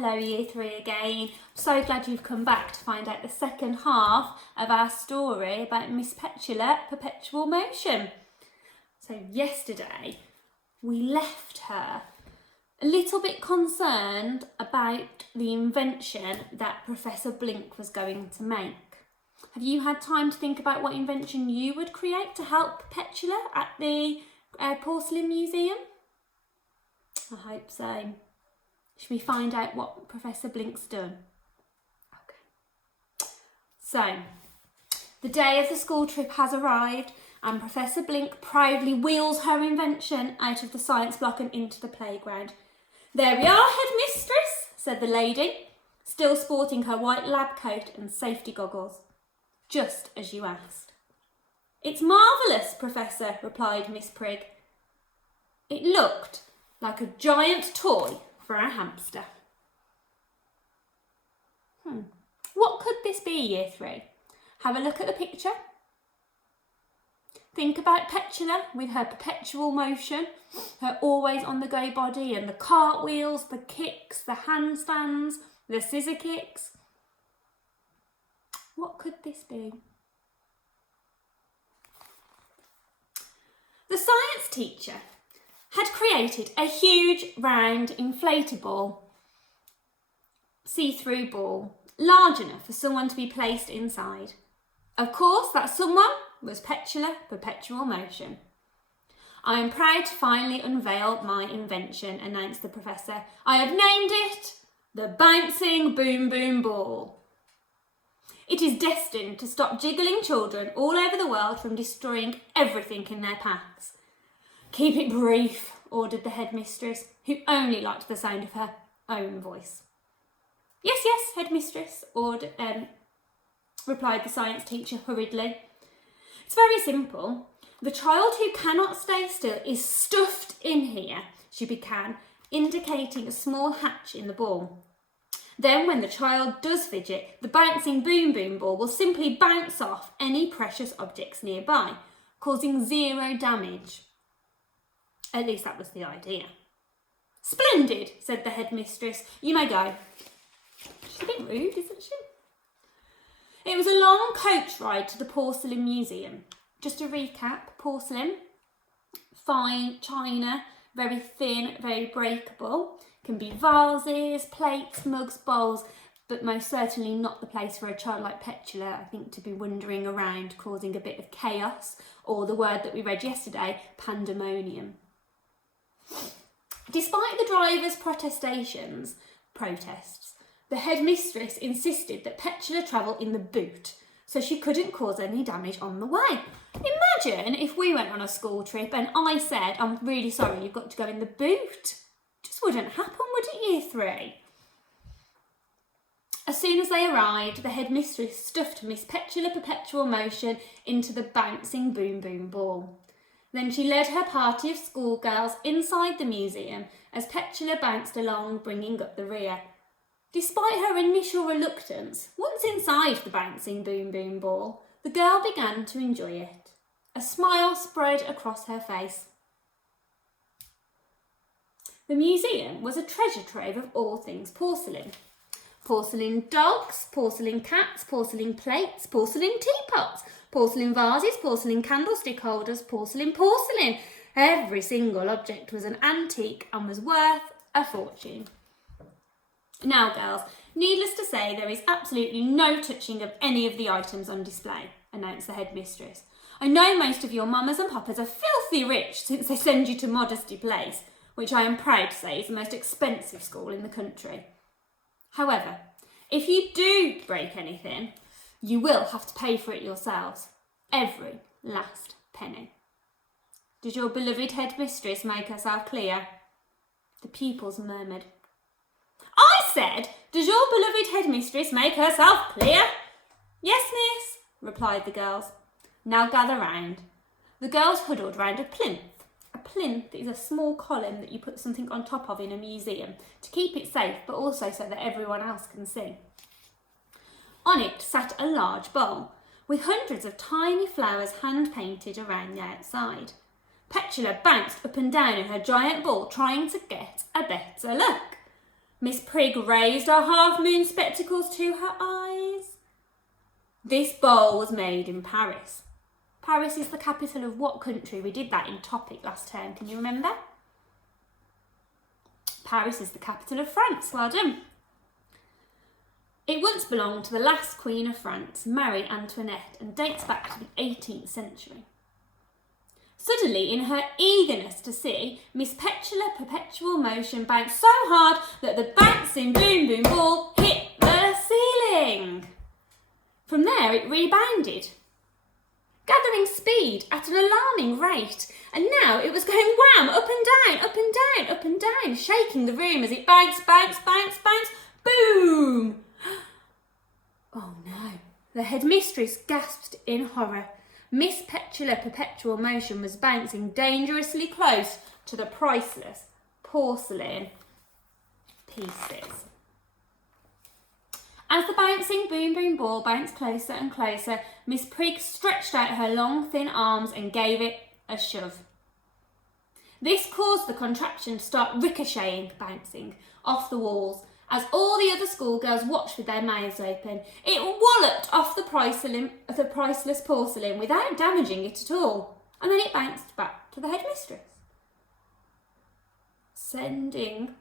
Hello Year 3 again. I'm so glad you've come back to find out the second half of our story about Miss Petula Perpetual Motion. So yesterday we left her a little bit concerned about the invention that Professor Blink was going to make. Have you had time to think about what invention you would create to help Petula at the Porcelain Museum? I hope so. Should we find out what Professor Blink's done? Okay. So, the day of the school trip has arrived and Professor Blink proudly wheels her invention out of the science block and into the playground. "There we are, Headmistress," said the lady, still sporting her white lab coat and safety goggles. "Just as you asked." "It's marvellous, Professor," replied Miss Prigg. It looked like a giant toy for a hamster. What could this be, Year 3? Have a look at the picture. Think about Petula with her perpetual motion, her always on the go body and the cartwheels, the kicks, the handstands, the scissor kicks. What could this be? The science teacher had created a huge round inflatable see-through ball, large enough for someone to be placed inside. Of course, that someone was Petula Perpetual Motion. "I am proud to finally unveil my invention," announced the professor. "I have named it the Bouncing Boom Boom Ball. It is destined to stop jiggling children all over the world from destroying everything in their paths." "Keep it brief," ordered the headmistress, who only liked the sound of her own voice. Yes, Headmistress, replied the science teacher hurriedly. "It's very simple. The child who cannot stay still is stuffed in here," she began, indicating a small hatch in the ball. "Then when the child does fidget, the bouncing boom boom ball will simply bounce off any precious objects nearby, causing zero damage." At least that was the idea. "Splendid," said the headmistress. "You may go." She's a bit rude, isn't she? It was a long coach ride to the Porcelain Museum. Just to recap, porcelain, fine china, very thin, very breakable, can be vases, plates, mugs, bowls, but most certainly not the place for a child like Petula, I think, to be wandering around causing a bit of chaos, or the word that we read yesterday, pandemonium. Despite the driver's protests, the headmistress insisted that Petula travel in the boot, so she couldn't cause any damage on the way. Imagine if we went on a school trip and I said, "I'm really sorry, you've got to go in the boot." Just wouldn't happen, would it, Year 3? As soon as they arrived, the headmistress stuffed Miss Petula Perpetual Motion into the bouncing boom boom ball. Then she led her party of schoolgirls inside the museum as Petula bounced along, bringing up the rear. Despite her initial reluctance, once inside the bouncing boom boom ball, the girl began to enjoy it. A smile spread across her face. The museum was a treasure trove of all things porcelain. Porcelain dogs, porcelain cats, porcelain plates, porcelain teapots, porcelain vases, porcelain candlestick holders, porcelain. Every single object was an antique and was worth a fortune. "Now, girls, needless to say, there is absolutely no touching of any of the items on display," announced the headmistress. "I know most of your mamas and papas are filthy rich since they send you to Modesty Place, which I am proud to say is the most expensive school in the country. However, if you do break anything, you will have to pay for it yourselves. Every last penny. Did your beloved headmistress make herself clear?" The pupils murmured. "I said, does your beloved headmistress make herself clear?" "Yes, miss," replied the girls. "Now gather round." The girls huddled round a plinth. A plinth is a small column that you put something on top of in a museum to keep it safe, but also so that everyone else can see. On it sat a large bowl with hundreds of tiny flowers hand-painted around the outside. Petula bounced up and down in her giant ball, trying to get a better look. Miss Prig raised her half-moon spectacles to her eyes. This bowl was made in Paris. Paris is the capital of what country? We did that in topic last term, can you remember? Paris is the capital of France, well done. It once belonged to the last Queen of France, Marie Antoinette, and dates back to the 18th century. Suddenly, in her eagerness to see, Miss Petula Perpetual Motion bounced so hard that the bouncing boom boom ball hit the ceiling. From there it rebounded, gathering speed at an alarming rate, and now it was going wham, up and down, up and down, up and down, shaking the room as it bounced, bounced, bounced, bounced, boom! Oh no, the headmistress gasped in horror. Miss Petula Perpetual Motion was bouncing dangerously close to the priceless porcelain pieces. As the bouncing boom boom ball bounced closer and closer, Miss Prig stretched out her long thin arms and gave it a shove. This caused the contraption to start ricocheting, bouncing off the walls. As all the other schoolgirls watched with their mouths open, it walloped off the priceless porcelain without damaging it at all, and then it bounced back to the headmistress, sending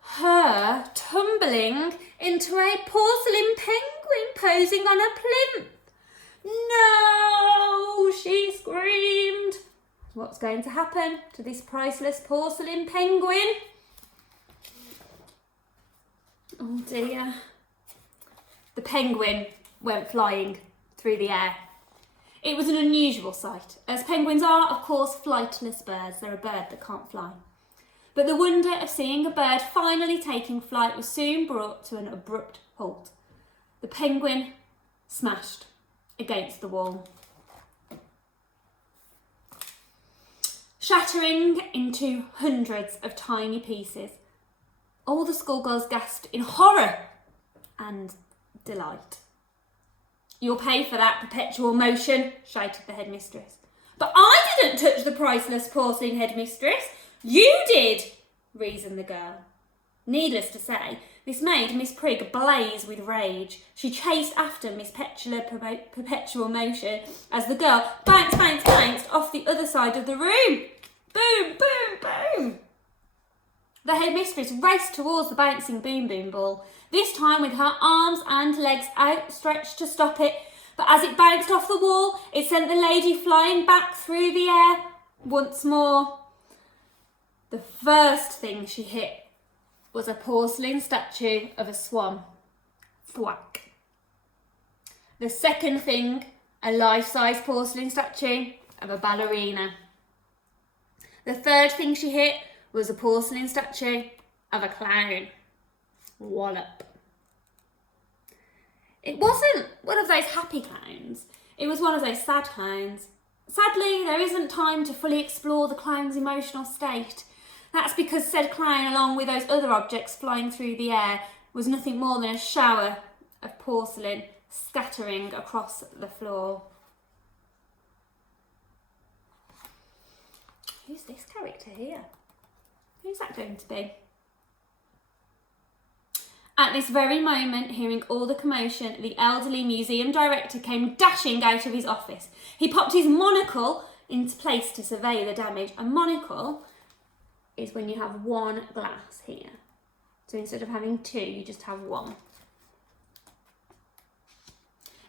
her tumbling into a porcelain penguin posing on a plinth. No, she screamed. What's going to happen to this priceless porcelain penguin? Oh dear. The penguin went flying through the air. It was an unusual sight, as penguins are, of course, flightless birds. They're a bird that can't fly. But the wonder of seeing a bird finally taking flight was soon brought to an abrupt halt. The penguin smashed against the wall, shattering into hundreds of tiny pieces. All the schoolgirls gasped in horror and delight. "You'll pay for that, Perpetual Motion," shouted the headmistress. "But I didn't touch the priceless porcelain, headmistress. You did," reasoned the girl. Needless to say, this made Miss Prig blaze with rage. She chased after Miss Petula Perpetual Motion as the girl bounced off the other side of the room. Boom, boom, boom. The headmistress raced towards the bouncing boom boom ball, this time with her arms and legs outstretched to stop it. But as it bounced off the wall, it sent the lady flying back through the air once more. The first thing she hit was a porcelain statue of a swan. Thwack. The second thing, a life-size porcelain statue of a ballerina. The third thing she hit was a porcelain statue of a clown. Wallop. It wasn't one of those happy clowns. It was one of those sad clowns. Sadly, there isn't time to fully explore the clown's emotional state. That's because said clown, along with those other objects flying through the air, was nothing more than a shower of porcelain scattering across the floor. Who's this character here? Who's that going to be? At this very moment, hearing all the commotion, the elderly museum director came dashing out of his office. He popped his monocle into place to survey the damage. A monocle is when you have one glass here. So instead of having two, you just have one.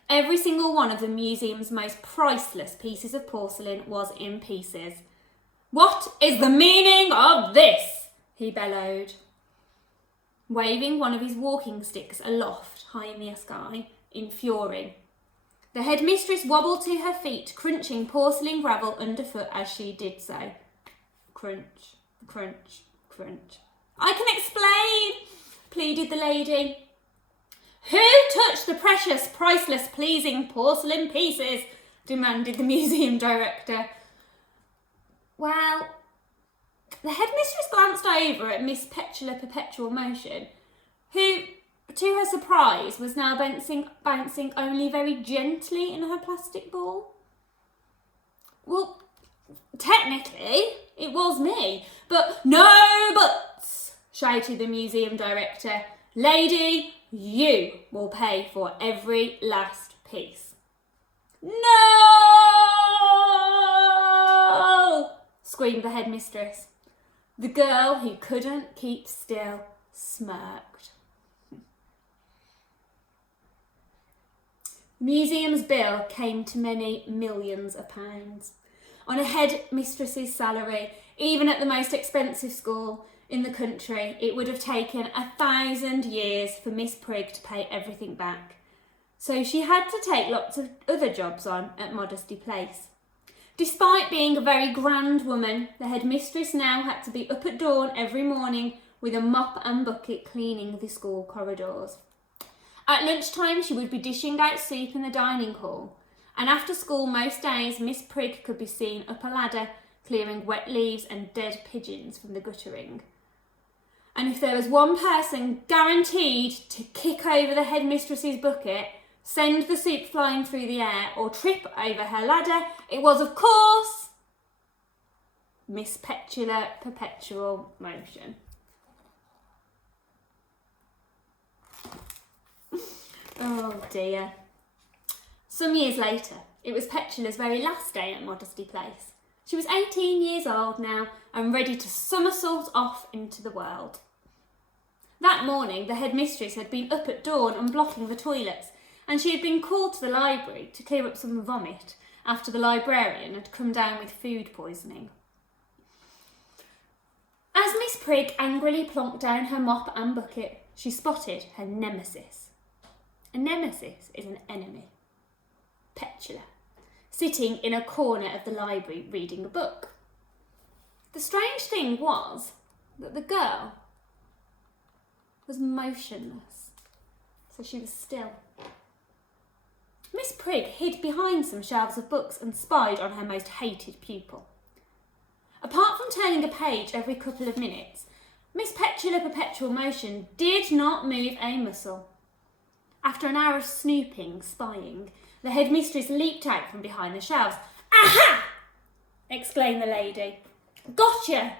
Every single one of the museum's most priceless pieces of porcelain was in pieces. "What is the meaning of this?" he bellowed, waving one of his walking sticks aloft high in the sky in fury. The headmistress wobbled to her feet, crunching porcelain gravel underfoot as she did so. Crunch, crunch, crunch. "I can explain," pleaded the lady. "Who touched the precious, priceless, pleasing porcelain pieces?" demanded the museum director. Well, the headmistress glanced over at Miss Petula Perpetual Motion, who, to her surprise, was now bouncing only very gently in her plastic ball. "Well, technically, it was me, but no buts," shouted the museum director. "Lady, you will pay for every last piece." "No!" screamed the headmistress. The girl who couldn't keep still smirked. The museum's bill came to many millions of pounds. On a headmistress's salary, even at the most expensive school in the country, it would have taken 1,000 years for Miss Prigg to pay everything back. So she had to take lots of other jobs on at Modesty Place. Despite being a very grand woman, the headmistress now had to be up at dawn every morning with a mop and bucket cleaning the school corridors. At lunchtime, she would be dishing out soup in the dining hall, and after school most days, Miss Prigg could be seen up a ladder clearing wet leaves and dead pigeons from the guttering. And if there was one person guaranteed to kick over the headmistress's bucket, send the soup flying through the air, or trip over her ladder, it was, of course, Miss Petula Perpetual Motion. Oh dear. Some years later, it was Petula's very last day at Modesty Place. She was 18 years old now and ready to somersault off into the world. That morning, the headmistress had been up at dawn unblocking the toilets, and she had been called to the library to clear up some vomit after the librarian had come down with food poisoning. As Miss Prigg angrily plonked down her mop and bucket, she spotted her nemesis. A nemesis is an enemy. Petula, sitting in a corner of the library reading a book. The strange thing was that the girl was motionless, so she was still. Miss Prigg hid behind some shelves of books and spied on her most hated pupil. Apart from turning a page every couple of minutes, Miss Petula Perpetual Motion did not move a muscle. After an hour of snooping, spying, the headmistress leaped out from behind the shelves. "Aha!" exclaimed the lady. "Gotcha!"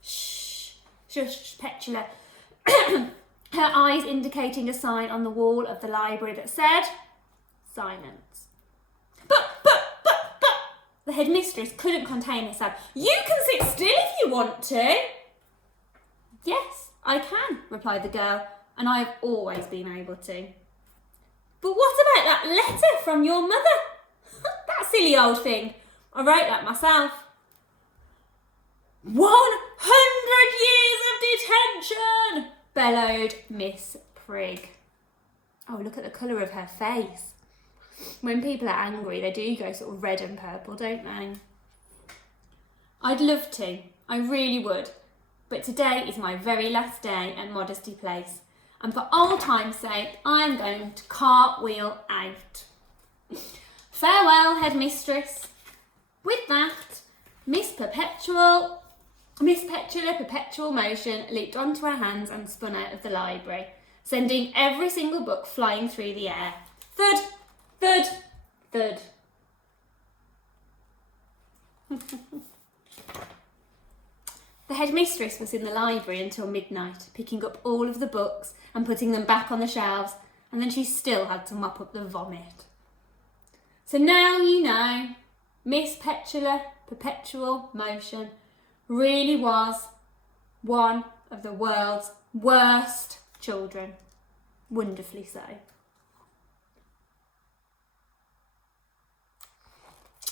Shh, shushed Petula, her eyes indicating a sign on the wall of the library that said, "Silence." But, the headmistress couldn't contain herself. "You can sit still if you want to." "Yes, I can," replied the girl, "and I've always been able to." "But what about that letter from your mother?" "That silly old thing. I wrote that myself." 100 years of detention, bellowed Miss Prigg. Oh, look at the colour of her face. When people are angry, they do go sort of red and purple, don't they? I'd love to. I really would. But today is my very last day at Modesty Place. And for old time's sake, I am going to cartwheel out. Farewell, headmistress. With that, Miss Petula Perpetual Motion leaped onto her hands and spun out of the library, sending every single book flying through the air. Thud, thud, thud. The headmistress was in the library until midnight, picking up all of the books and putting them back on the shelves, and then she still had to mop up the vomit. So now you know, Miss Petula Perpetual Motion really was one of the world's worst children. Wonderfully so.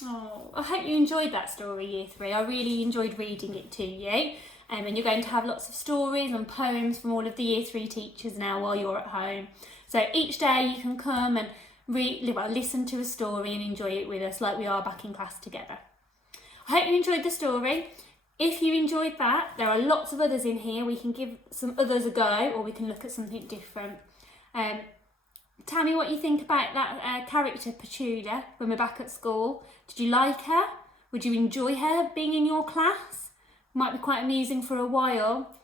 Oh, I hope you enjoyed that story, Year 3. I really enjoyed reading it to you. And you're going to have lots of stories and poems from all of the Year 3 teachers now while you're at home. So each day you can come and listen to a story and enjoy it with us like we are back in class together. I hope you enjoyed the story. If you enjoyed that, there are lots of others in here. We can give some others a go, or we can look at something different. Tell me what you think about that character, Petula, when we're back at school. Did you like her? Would you enjoy her being in your class? Might be quite amusing for a while.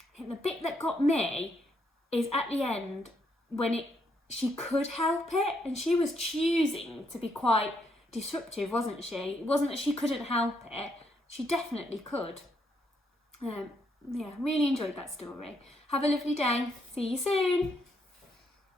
I think the bit that got me is at the end when she could help it, and she was choosing to be quite disruptive, wasn't she? It wasn't that she couldn't help it. She definitely could. Yeah, really enjoyed that story. Have a lovely day. See you soon.